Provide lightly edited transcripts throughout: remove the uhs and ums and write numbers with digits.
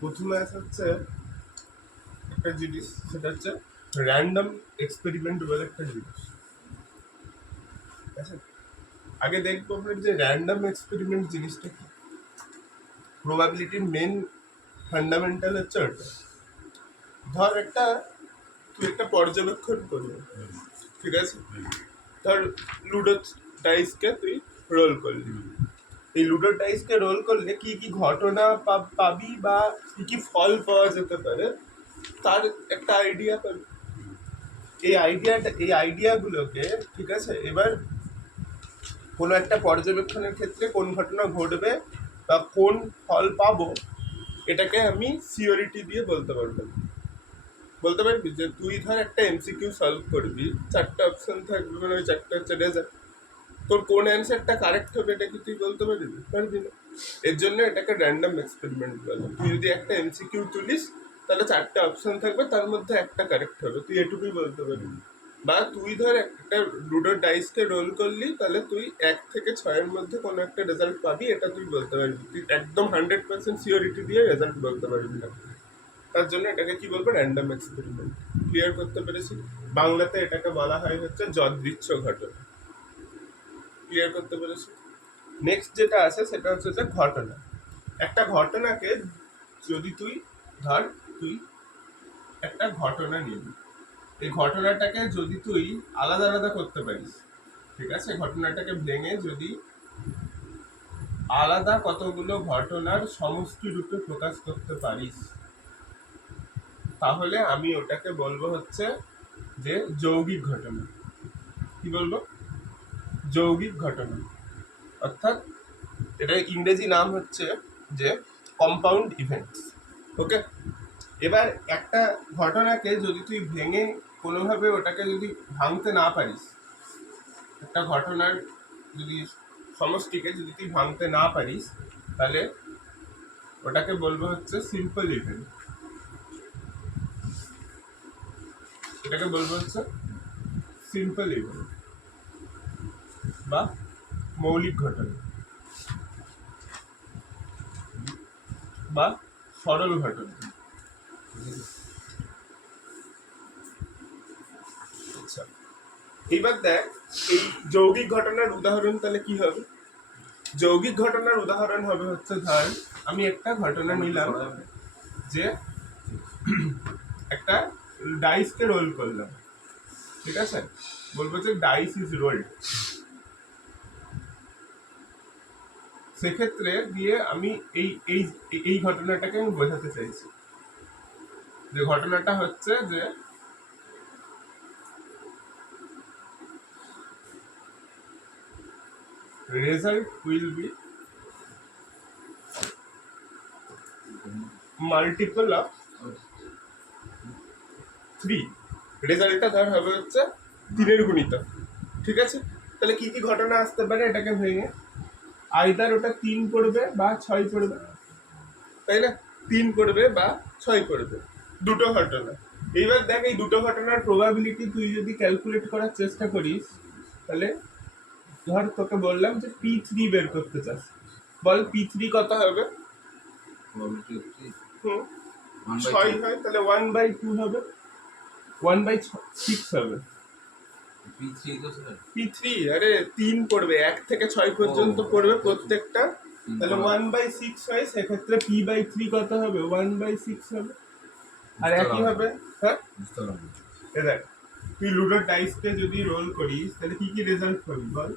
প্রথমে আছে হচ্ছে একটা জিনিস, সেটা হচ্ছে র্যান্ডম এক্সপেরিমেন্ট বলে একটা জিনিস। ঠিক আছে, আগে দেখবো আমরা যে র্যান্ডম এক্সপেরিমেন্ট জিনিসটা কি। প্রবাবিলিটির মেন ফান্ডামেন্টাল হচ্ছে ওটা। ধর তুই একটা পর্যবেক্ষণ করবি, ঠিক আছে? ধর লুডো ডাইসকে তুই রোল করলি। এই লুডো ডাইসকে রোল করলে কি কি ঘটনা পাবি বা কি কি ফল পাওয়া যেতে পারে তার একটা আইডিয়া পাবি। এই আইডিয়াগুলোকে, ঠিক আছে, এবার কোনো একটা পর্যবেক্ষণের ক্ষেত্রে কোন ঘটনা ঘটবে বা কোন ফল পাবো, এটাকে আমি সিওরিটি দিয়ে বলতে পারবি যে তুই ধর একটা এমসিকিউ সলভ করবি, 4টে অপশন থাকবে, মানে ওই 4টে হচ্ছে রেজাল্ট। তোর কোন অ্যান্সারটা কারেক্ট হবে এটা কি তুই বলতে পারবি না। এর জন্য এটাকে র্যান্ডম এক্সপেরিমেন্ট বলে। তুই যদি একটা এমসিকিউ তুলিস, তাহলে 4টে অপশন থাকবে, তার মধ্যে একটা কারেক্ট হবে, তুই এটুকুই বলতে পারবি। বা তুই ধর একটা লুডোর ডাইসকে রোল করলি, তাহলে তুই 1 থেকে 6-এর মধ্যে কোনো একটা রেজাল্ট পাবি, এটা তুই বলতে পারবি। তুই একদম 100% সিওরিটি দিয়ে রেজাল্ট বলতে পারবি না। তার জন্য এটাকে কি বলবো, র্যান্ডম এক্সপেরিমেন্ট। ক্লিয়ার করতে পেরেছি? বাংলাতে এটাকে বলা হয় হচ্ছে যদৃচ্ছ ঘটনা। ক্লিয়ার করতে পেরেছি? নেক্সট যেটা আছে সেটা হচ্ছে যে ঘটনা। একটা ঘটনাকে যদি ধর তুই একটা ঘটনা নিবি, এই ঘটনাটাকে যদি তুই আলাদা আলাদা করতে পারিস, ঠিক আছে, ঘটনাটাকে ভেঙে যদি আলাদা কতগুলো ঘটনার সমষ্টি রূপে প্রকাশ করতে পারিস, তাহলে আমি ওটাকে বলবো হচ্ছে যে যৌগিক ঘটনা। কি বলবো? যৌগিক ঘটনা। অর্থাৎ এটার ইংরেজি নাম হচ্ছে যে কম্পাউন্ড ইভেন্টস। ওকে, এবার একটা ঘটনাকে যদি তুই ভেঙে কোনোভাবে ওটাকে যদি ভাঙতে না পারিস, একটা ঘটনার যদি সমষ্টিকে যদি তুই ভাঙতে না পারিস, তাহলে ওটাকে বলবো হচ্ছে সিম্পল ইভেন্ট। এটাকে বলবো হচ্ছে সিম্পল ইভেন্ট বা মৌলিক ঘটনা বা সরল ঘটনা। আচ্ছা, এইবার দেখ এই যৌগিক ঘটনার উদাহরণ তাহলে কি হবে। যৌগিক ঘটনার উদাহরণ হবে হচ্ছে, ধর আমি একটা ঘটনা নিলাম যে একটা ডাইসকে রোল করলাম, ঠিক আছে, বলবো যে ডাইস ইজ রোল্ড। সেক্ষেত্রে দিয়ে আমি এই এই এই ঘটনাটাকে আমি বোঝাতে চাইছি, যে ঘটনাটা হচ্ছে যে result will be multiple of 3। রেজাল্টটা ধর হবে হচ্ছে 3-এর গুণিতক, ঠিক আছে। তাহলে কি কি ঘটনা আসতে পারে এটাকে ভেঙে, আইদার ওটা 3 পড়বে বা 6 পড়বে, তাই না? 3 পড়বে বা 6 পড়বে, দুটো ঘটনা। এইবার দেখ এই দুটো ঘটনার প্রবাবিলিটি তুই যদি ক্যালকুলেট করার চেষ্টা করিস, তাহলে ধর তোকে বললাম যে P3 বের করতে চাস, বল P3 কত হবে? 6 হয়, তাহলে 1/2 হবে, 1/6 হবে। P3 আরে 3 পড়বে, 1 থেকে 6 পর্যন্ত পড়বে প্রত্যেকটা, তাহলে 1/6 হয়। সেক্ষেত্রে P/3 কত হবে? 1/6 হবে। আর একই হবে, হ্যাঁ, দেখ তুই লুডোর ডাইসকে যদি রোল করিস, তাহলে কি কি রেজাল্ট পাবি বল?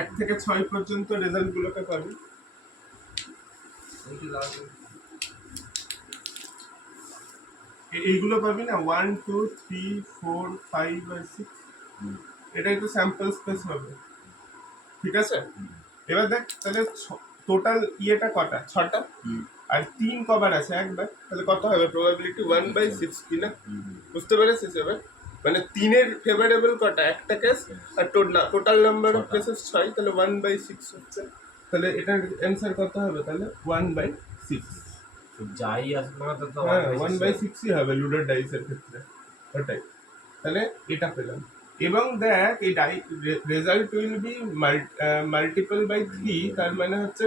1 থেকে 6 পর্যন্ত রেজাল্ট গুলোকে পাবি। এইগুলো পাবি না, 1 2 3 4 5 আর 6, এটাই তো স্যাম্পল স্পেস হবে, ঠিক আছে। এবার দেখ তাহলে টোটাল ইয়েটা কটা? 6টা। আর 3 কবার আছে? একবার। তাহলে কত হবে প্রবাবিলিটি? 1/6, কি না? বুঝতে পেরেছিস এবার? মানে 3-এর ফেভারেবল কটা? একটা কেস, আর টোটাল নাম্বার অফ কেসেস 6, তাহলে 1/6 হচ্ছে। তাহলে এটার অ্যান্সার কত হবে তাহলে? 1/6। যাই আসবে না তো হ্যাঁ, 1/6ই হবে লুডোর ডাইসের ক্ষেত্রে, ওটাই। তাহলে এটা পেলাম। এবং দেখ এই result will be multiple by 3, তার মানে হচ্ছে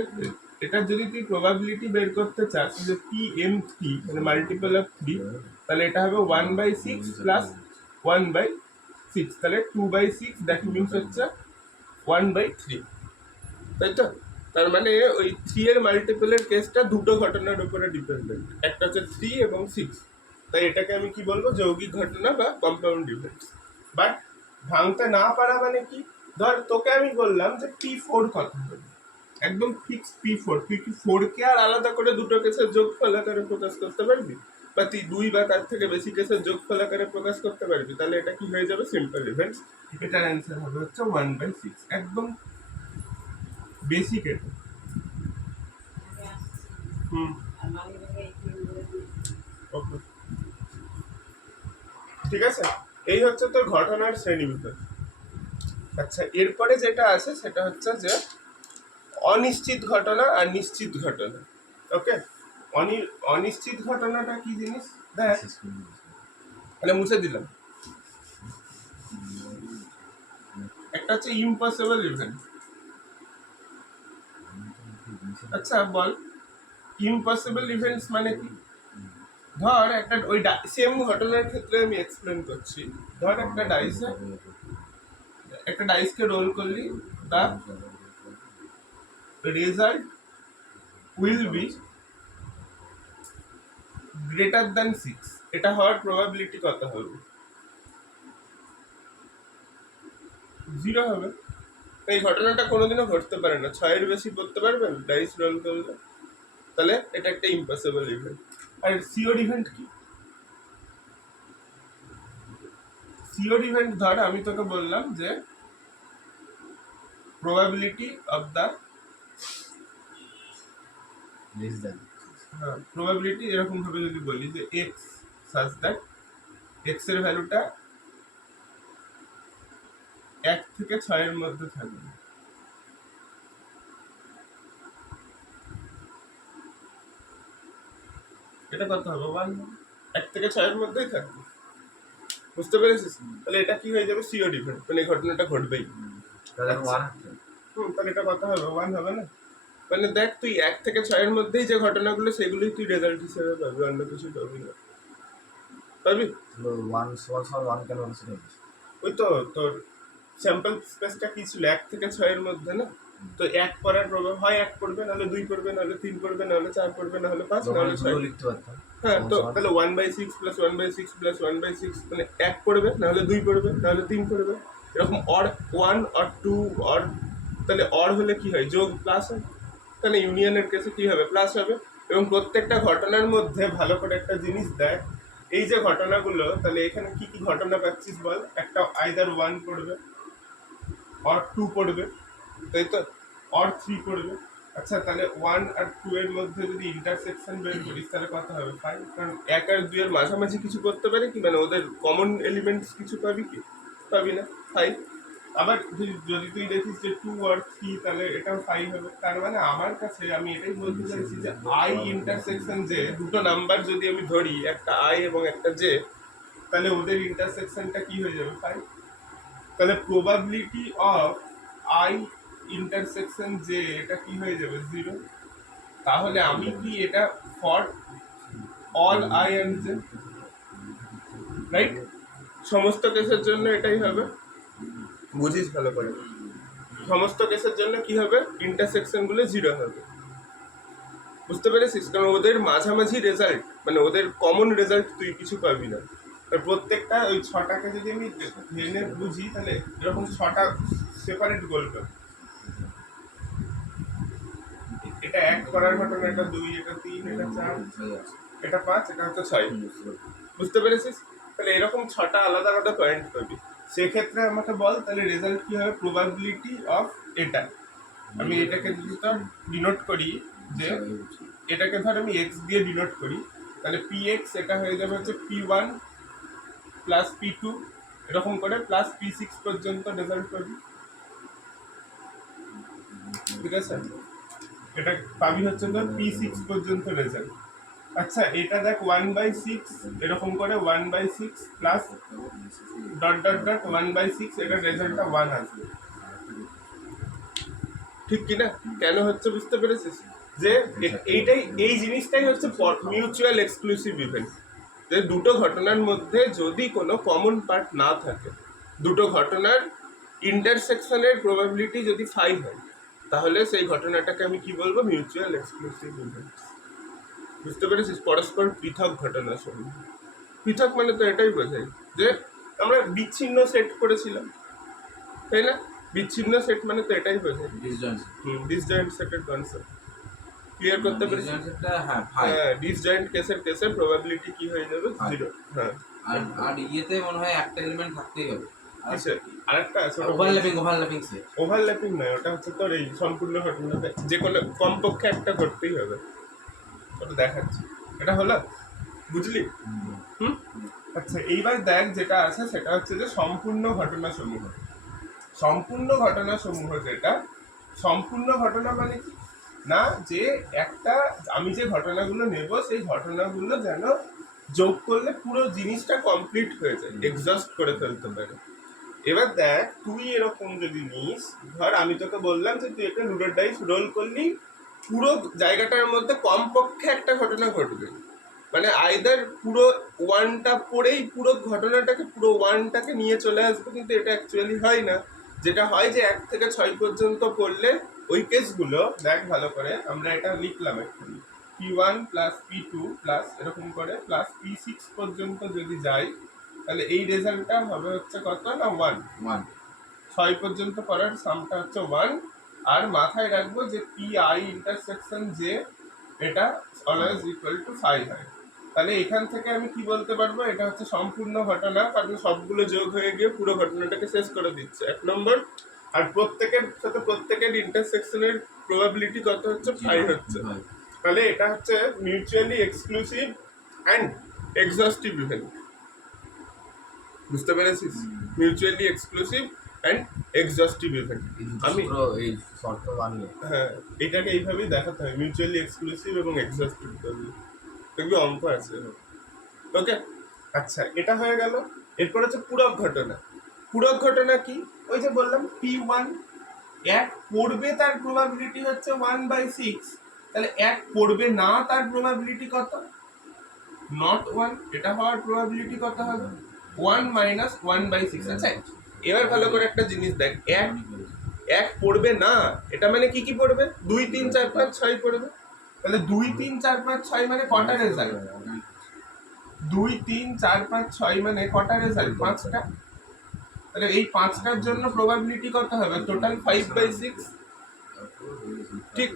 এটা যদি তুই প্রবাবিলিটি বের করতে চাস যে পি এম থ্রি মানে মাল্টিপল অফ থ্রি, তাহলে এটা হবে 1/6 প্লাস 1/6, তাহলে 2/6, দ্যাট মিনস হচ্ছে 1/3, তাই তো? তার মানে ওই 3 এর মাল্টিপলের কেসটা দুটো ঘটনার উপরে ডিপেন্ডেন্ট, একটা হচ্ছে 3 এবং 6। তাই এটাকে আমি কি বলবো, যৌগিক ঘটনা বা কম্পাউন্ড ইভেন্টস। বাট ভাঙতে না পারা মানে কি, ধর তোকে আমি বললাম যে P4 কত হবে, একদম ফিক্স P4, তুই কি 4 কে আর আলাদা করে দুটো কেসের যোগফল আকারে প্রকাশ করতে পারবি, বা তুই 2 বা তার থেকে বেশি কেসের যোগফল আকারে প্রকাশ করতে পারবি, তাহলে এটা কি হয়ে যাবে, সিম্পল ইভেন্টস। এটার অ্যান্সার হবে হচ্ছে 1/6, একদম বেসিক এটা। হুম, ওকে, ঠিক আছে। এই হচ্ছে তোর ঘটনার শ্রেণীবিভাগ। আচ্ছা, এরপরে যেটা আছে সেটা হচ্ছে যে অনিশ্চিত ঘটনা আর নিশ্চিত ঘটনা। ওকে, অনিশ্চিত ঘটনাটা কি জিনিস দেখ, মানে মুছে দিলাম। একটা হচ্ছে ইম্পসিবল ইভেন্ট। আচ্ছা বল, ইম্পসিবল ইভেন্টস মানে কি? ধর একটা ওই সেম ঘটনার ক্ষেত্রে আমি এক্সপ্লেন করছি। ধর একটা ডাইসকে রোল করলি, the result will be greater than 6, এটা হওয়ার প্রবাবিলিটি কত হবে? 0 হবে। এই ঘটনাটা কোনোদিনও ঘটতে পারে না, 6 এর বেশি করতে পারবেন ডাইস রোল করলে, তাহলে এটা একটা ইম্পসিবল ইভেন্ট। আর সিওর ইভেন্ট কি? সিওর ইভেন্ট ধর আমি তোকে বললাম যে probability of the probability এরকম ভাবে যদি বলি যে x such that x এর ভ্যালুটা 1 থেকে 6 এর মধ্যে থাকবে, এটা কত হবে? 1, 1 থেকে 6 এর মধ্যেই থাকবে। বুঝতে পেরেছিস? তাহলে এটা কি হয়ে যাবে, সিওর ইভেন্ট, মানে এই ঘটনাটা ঘটবেই। তাহলে 1 তাহলে এটা কত হবে? 1 হবে না? মানে দেখ, তুই 1 থেকে 6 এর মধ্যেই যে ঘটনাগুলো সেগুলোই তুই রেজাল্ট হিসেবে পাবি, অন্য কিছু পাবি না। পাবি? 1 সমান 1 কেন বলছিস? ওই তো তোর স্যাম্পল স্পেসটা কি ছিল, 1 থেকে 6 এর মধ্যে না? তো 1 পড়ার প্রভাব হয় 1 পড়বে, নাহলে 2 পড়বে, নাহলে 3 পড়বে, নাহলে 4 পড়বে, নাহলে 5, নাহলে 6 লিখতে পারতাম। হ্যাঁ, তো তাহলে 1/6 প্লাস 1/6 প্লাস 1/6 মানে 1 পড়বে, নাহলে 2 পড়বে, নাহলে 3 পড়বে, এরকম অর 1 অর 2 অর, তাহলে অর হলে কি হয়, যোগ প্লাস হয়, তাহলে ইউনিয়নের কেসে কি হবে, প্লাস হবে। এবং প্রত্যেকটা ঘটনার মধ্যে ভালো করে একটা জিনিস দেয়, এই যে ঘটনাগুলো, তাহলে এখানে কি কি ঘটনা পাচ্ছিস বল, একটা আইদার 1 পড়বে, অর 2 পড়বে, তাই তো, অর 3 পড়বে। আচ্ছা, তাহলে 1 আর 2 এর মধ্যে যদি ইন্টারসেকশন বের করিস তাহলে কত হবে, 5, কারণ 1 আর 2 এর মাঝামাঝি কিছু করতে পারে কি, মানে ওদের কমন এলিমেন্টস কিছু পাবি কি, পাবি না, 5। আবার যদি তুই দেখিস যে 2 আর 3, তাহলে এটাও 5 হবে। তার মানে আমার কাছে আমি এটাই বলতে চাইছি যে আই ইন্টারসেকশন জে, দুটো নাম্বার যদি আমি ধরি, একটা আই এবং একটা জে, তাহলে ওদের ইন্টারসেকশনটা কি হয়ে যাবে, 5। তাহলে probability of I intersection J, এটা কি হয়ে যাবে, 0। তাহলে আমি কি এটা for all I and J, right? সমস্ত কেসের জন্য এটাই হবে, বুঝিস ভালো করে। সমস্ত কেসের জন্য কি হবে, ইন্টারসেকশন গুলো 0 হবে। বুঝতে পেরেছিস? কারণ ওদের মাঝামাঝি রেজাল্ট, মানে ওদের কমন রেজাল্ট তুই কিছু পাবি না। আর প্রত্যেকটা ওই 6টাকে যদি আমি জেনে বুঝি, তাহলে এরকম 6টা সেপারেট গোল পাবি। এটা 1 করার ঘটনা, এটা 2, এটা 3, এটা 4, এটা 5, এটা হচ্ছে 6। বুঝতে পেরেছিস? তাহলে এরকম 6টা আলাদা আলাদা পয়েন্ট পাবি। সেক্ষেত্রে আমাকে বল, তাহলে রেজাল্ট কি হবে, প্রবাবিলিটি অফ এটা। আমি এটাকে যদি তো ডিনোট করি, যে এটাকে ধর আমি এক্স দিয়ে ডিনোট করি, তাহলে পি এক্স এটা হয়ে যাবে হচ্ছে P1 প্লাস P2, এরকম করে প্লাস P6 পর্যন্ত রেজাল্ট পাবি। ঠিক আছে? এটা পাবি হচ্ছে তোর P6 পর্যন্ত রেজাল্ট। আচ্ছা, এটা দেখ 1/6, এরকম করে 1/6 প্লাস ডট ডট ডট 1/6, এটা রেজাল্টটা 1 আসবে। ঠিক কিনা? কেন হচ্ছে বুঝতে পেরেছিস? যে এইটাই এই জিনিসটাই হচ্ছে মিউচুয়াল এক্সক্লুসিভ ইভেন্ট, যে দুটো ঘটনার মধ্যে যদি কোনো কমন পার্ট না থাকে, দুটো ঘটনার ইন্টারসেকশনের প্রবাবিলিটি যদি 5 হয়, তাহলে সেই ঘটনাটাকে আমি কি বলবো? Mutual exclusive event. বুঝতে পেরেছিস? পরস্পর পৃথক ঘটনা সমূহ। পৃথক মানে তো এটাই বোঝায় যে আমরা বিচ্ছিন্ন সেট করেছিলাম, তাই না? বিচ্ছিন্ন সেট মানে তো এটাই বোঝায়, ডিসজয়েন্ট সেটের কনসেপ্ট। ক্লিয়ার করতে পেরেছি? হ্যাঁ, ডিসজয়েন্ট কেসের প্রবাবিলিটি কি হয়ে যাবে? 0। হ্যাঁ, আর ইয়েতে মনে হয় একটা এলিমেন্ট থাকতেই হবে। কিসের? আরেকটা আছে, ওভারল্যাপিং সেট। ওভারল্যাপিং নয়, ওটা হচ্ছে তোর এই সম্পূর্ণ ঘটনাতে যে কোনো কমপক্ষে একটা ঘটতেই হবে। ওটা দেখাচ্ছি, এটা হলো, বুঝলি? হুম। আচ্ছা, এইবার দেখ যেটা আছে সেটা হচ্ছে যে সম্পূর্ণ ঘটনা সমূহ। সম্পূর্ণ ঘটনা সমূহ যেটা, সম্পূর্ণ ঘটনা মানে কি না, যে একটা আমি যে ঘটনাগুলো নেব সেই ঘটনাগুলো যেন যোগ করলে পুরো জিনিসটা কমপ্লিট হয়ে যায়, এক্সস্ট করে ফেলতে পারে। এবার দেখ, তুই এরকম যদি নিস, ধর আমি তোকে বললাম যে তুই একটা লুডোর ডাইস রোল করলি, পুরো জায়গাটার মধ্যে কমপক্ষে একটা ঘটনা ঘটবে, মানে আইদার পুরো ওয়ানটা পড়েই পুরো ঘটনাটাকে, পুরো ওয়ানটাকে নিয়ে চলে আসবে, কিন্তু এটা অ্যাকচুয়ালি হয় না। যেটা হয় যে 1 থেকে 6 পর্যন্ত পড়লে ওই কেসগুলো দেখ ভালো করে, আমরা এটা লিখলাম এক্ষুনি, P1 প্লাস P2 প্লাস এরকম করে প্লাস P6 পর্যন্ত যদি যাই, তাহলে এই রেজাল্টটা হবে হচ্ছে কত না 1। 6 পর্যন্ত পড়ার সামটা হচ্ছে 1। আর মাথায় রাখবো যে PI ইন্টারসেকশন যে এটা অলওয়েজ ইকুয়াল টু 5 হয়। তাহলে এখান থেকে আমি কি বলতে পারবো? এটা হচ্ছে সম্পূর্ণ ঘটনা, কারণ সবগুলো যোগ হয়ে গিয়ে পুরো ঘটনাটাকে শেষ করে দিচ্ছে, 1 নম্বর। আর প্রত্যেকের সাথে প্রত্যেকের ইন্টারসেকশনের প্রবাবিলিটি কত হচ্ছে? 5 হচ্ছে। তাহলে এটা হচ্ছে মিউচুয়ালি এক্সক্লুসিভ অ্যান্ড এক্সস্টিভ ইভেন্ট। বুঝতে পেরেছিস? Mutually exclusive and এক্সস্টিভ event. আমি এই শর্ত বানিয়ে হ্যাঁ, এটাকে এইভাবেই দেখাতে হয়, মিউচুয়ালি এক্সক্লুসিভ এবং এক্সস্টিভ। দেখবি অঙ্ক আছে। ওকে, আচ্ছা, এটা হয়ে গেল। এরপর হচ্ছে পূরক ঘটনা। পূরক ঘটনা কি? ওই যে বললাম P1 এক পড়বে, তার প্রবাবিলিটি হচ্ছে 1/6। তাহলে এক পড়বে না, তার প্রবাবিলিটি কত? নট 1। এটা হওয়ার প্রবাবিলিটি কত হবে? 1 মাইনাস 1/6। আচ্ছা, এবার ভালো করে একটা জিনিস দেখ, এক পড়বে না, এটা মানে কি কি পড়বে? 2 3 4 5 6 পড়বে। তাহলে 2 3 4 5 6 মানে কটা রেজাল্ট? 2 3 4 5 6 মানে কটা রেজাল্ট? 5টা। তাহলে এই 5টার জন্য প্রবাবিলিটি কত হবে? টোটাল 5/6। ঠিক,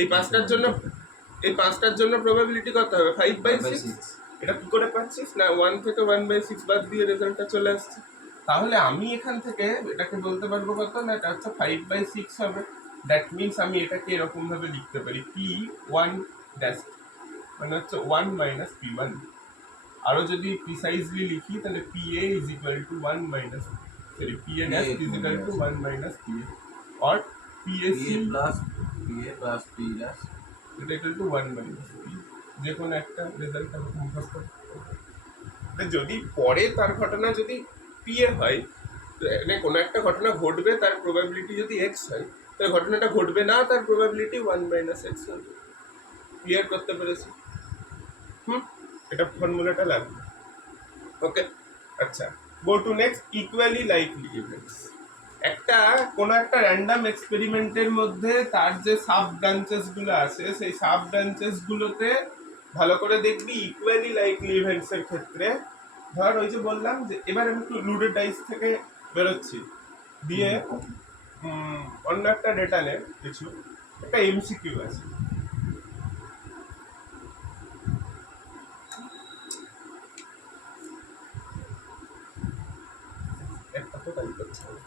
এই 5টার জন্য প্রবাবিলিটি কত হবে? 5/6। এটা কি করে পাচ্ছিস না? 1 থেকে 1/6 বাদ দিয়ে রেজাল্টটা চলে আসছে। তাহলে আমি এখান থেকে এটাকে বলতে পারবো কত না, এটা হচ্ছে 5/6 হবে। দ্যাট মিনস আমি এটাকে এরকম ভাবে লিখতে পারি, P1 ড্যাশ মানে হচ্ছে 1 মাইনাস P1। আরো যদি প্রিসাইজলি লিখি তাহলে PA is equal to 1 minus, sorry, PA dash is equal to 1 minus PA, or PAC plus P dash এটা ইকুয়াল টু 1 মাইনাস P। যে কোনো একটা রেজাল্ট আমি মুখস্থ করতে পারবো। যদি পরে তার ঘটনা যদি PA হয়, মানে কোনো একটা ঘটনা ঘটবে, তার প্রবাবিলিটি যদি X হয়, তাহলে ঘটনাটা ঘটবে না, তার প্রবাবিলিটি 1 মাইনাস X হবে। ক্লিয়ার করতে পেরেছি? এটা ফর্মুলাটা লাগবে। ওকে, আচ্ছা, go to next, equally likely events. কোনো একটা র্যান্ডম এক্সপেরিমেন্টের মধ্যে তার যে সাব ব্রাঞ্চেস গুলো আছে, সেই সাব ব্রাঞ্চেস গুলোতে ভালো করে দেখবি ইকুয়ালি লাইকলি ইভেন্টস এর ক্ষেত্রে, ধর ওই যে বললাম যে এবার আমি একটু লুডো ডাইস থেকে বেরোচ্ছি, দিয়ে অন্য একটা ডেটা নে, কিছু একটা এমসিকিউ আছে। একটা তো টাইপ করতে হবে।